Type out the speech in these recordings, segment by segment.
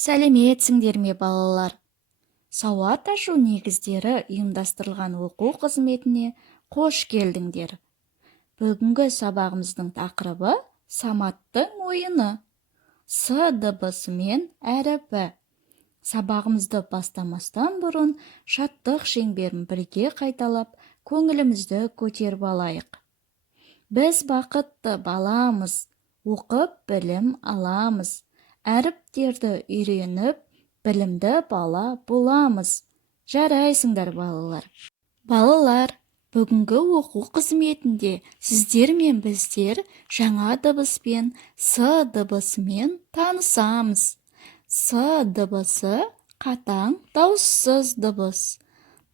Сәлеметсіңдер ме балалар? Сауат ашу негіздері ұйымдастырылған оқу қызметіне қош келдіңдер. Бүгінгі сабағымыздың тақырыбы Саматтың ойыны. С дыбысымен әріпі. Сабағымызды бастамастан бұрын шаттық шеңберін бірге қайталап, көңілімізді көтеріп алайық. Біз бақытты баламыз, оқып білім аламыз. Әріптерді үйреніп, білімді бала боламыз. Жарайсыңдар балалар. Балалар, бүгінгі оқу қызметінде сіздер мен біздер жаңа дыбыспен С дыбысымен танысамыз. С дыбысы қатаң дауыссыз дыбыс.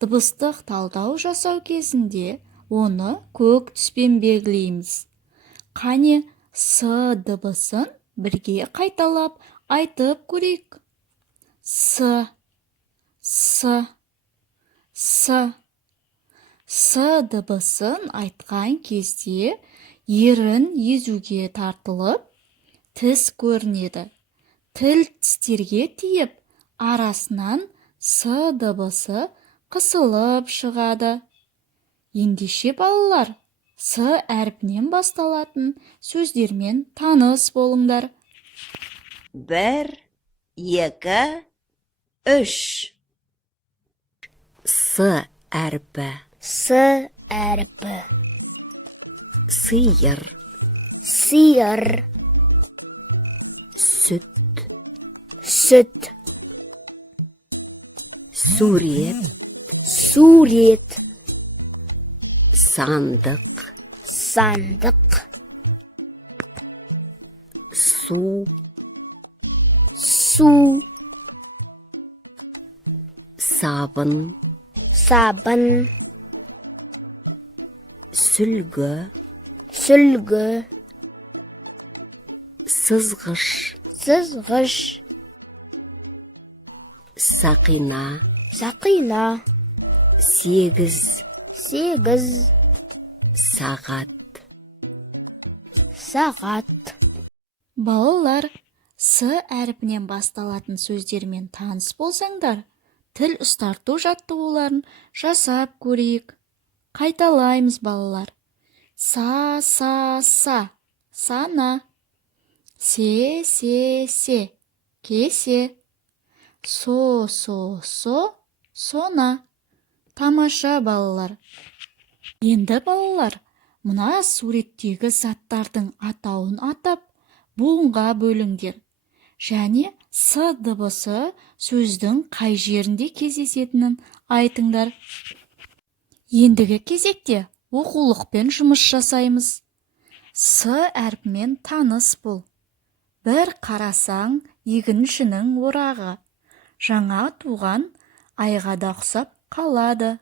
Дыбыстық талдау жасау кезінде оны көк түспен белгілейміз. Қане С дыбысын бірге қайталап айтып көрейік. С. С дыбысын айтқан кезде ерін езуге тартылып, тіс көрінеді. Тіл тістерге тиіп, арасынан С дыбысы қысылып шығады. Ендеше балалар, С әрпінен басталатын сөздермен таныс болыңдар. 1, 2, 3. С әрпі. С әрпі. Сиыр. Сиыр. Сүт. Сүт. Сурет. Сурет. Сандық. Сандық. Су. Су. Сабын. Сабын. Сүлгі. Сүлгі. Сызғыш. Сызғыш. Сақина. Сақина. Сегіз. Сегіз. Сағат. Сағат. Балалар, С әрпінен басталатын сөздермен таныс болсаңдар, тіл ұстарту жаттығуларын жасап көрейік. Қайталаймыз балалар. Са. Сана. Се. Кесе. Со. Сона. Тамаша балалар. Енді балалар, мына суреттегі заттардың атауын атап, буынға бөліңдер. Және С дыбысы сөздің қай жерінде кездесетінін айтыңдар. Ендігі кезекте оқулықпен жұмыс жасаймыз. С әрпімен таныс бол. Bir қарасаң егіншінің орағы. Жаңа туған айға да ұқсап қалады.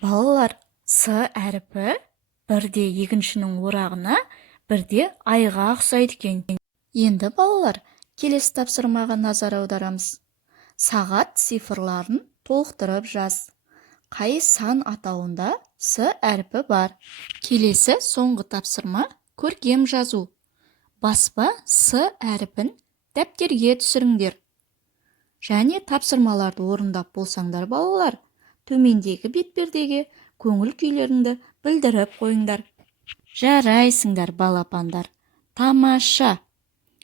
Балалар, С әрпі бірде егіншінің орағына, бірде айға ұқсайды екен. Енді балалар, келесі тапсырмаға назар аударамыз. Сағат цифрларын толықтырып жаз. Қай сан атауында С әрпі бар? Келесі соңғы тапсырма көркем жазу. Баспа С әрпін дәптерге түсіріңдер. Және тапсырмаларды орындап болсаңдар балалар, төмендегі бетпердеге көңіл күйлеріңді білдіріп қойыңдар. Жарайсыңдар балапандар. Тамаша!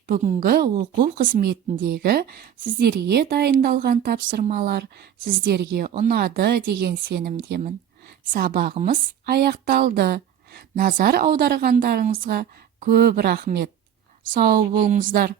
Бүгінгі оқу қызметіндегі сіздерге дайындалған тапсырмалар сіздерге ұнады деген сенімдемін. Сабағымыз аяқталды. Назар аударғандарыңызға көп рахмет. Сау болыңыздар.